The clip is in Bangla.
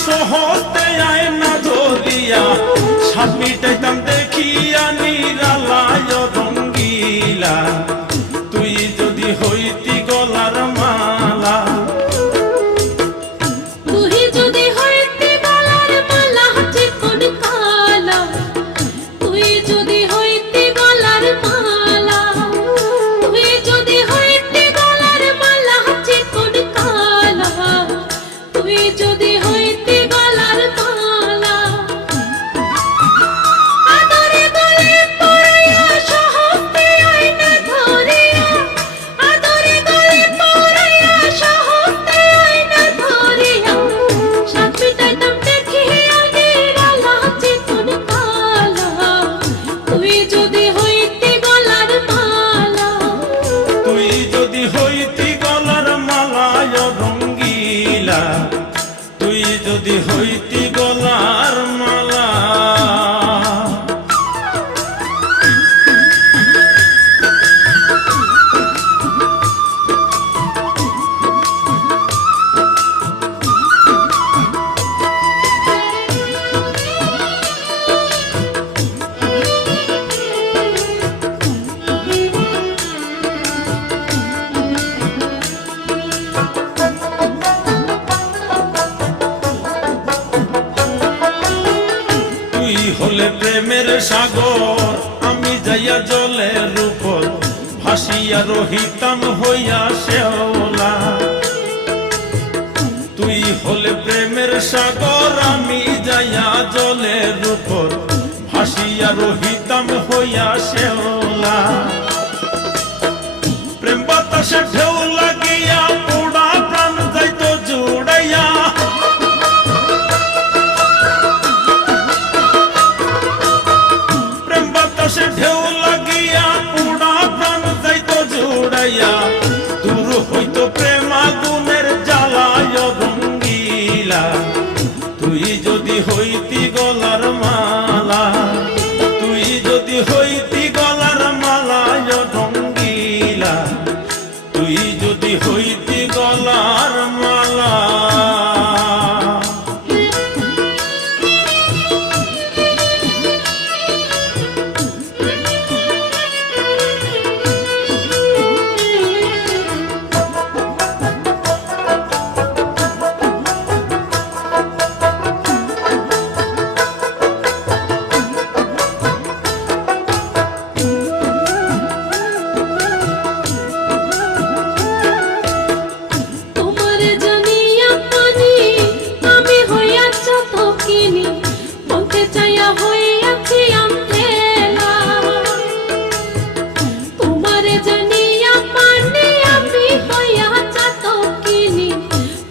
সহজে আয়না ধরিয়া সাত মিটাইতাম দেখিয়া নিরালায় রঙ্গিলা তুই যদি হইতি গলার মালা তুই যদি হইতি গলার মালা চিকন কালা তুই যদি হইতি গলার মালা তুই যদি হইতি গলার মালা চিকন কালা তুই যদি হইতি গলার মালা আদরে গলে পড়াইয়া সহজে আয়না ধরিয়া আদরে গলে পড়াইয়া সহজে আয়না ধরিয়া সাত মিটাইতাম দেখিয়া নিরালা চিকন কালা তুই যদি হইতি গলার মালা তুই যদি হইতি গলার মালায় রঙ্গিলা তুই যদি হইতি গলার মালা তুই হলে প্রেমের সাগর আমি যাইয়া জলের উপর ভাসিয়া রহিতাম হইয়া শেওলা তুই হলে প্রেমের সাগর আমি যাইয়া জলের উপর ভাসিয়া রহিতাম হইয়া শেওলা প্রেম বাতাসে ঢেউ লাগিয়া পোড়া প্রাণ যাইতো জুড়াইয়া প্রেম বাতাসে ঢেউ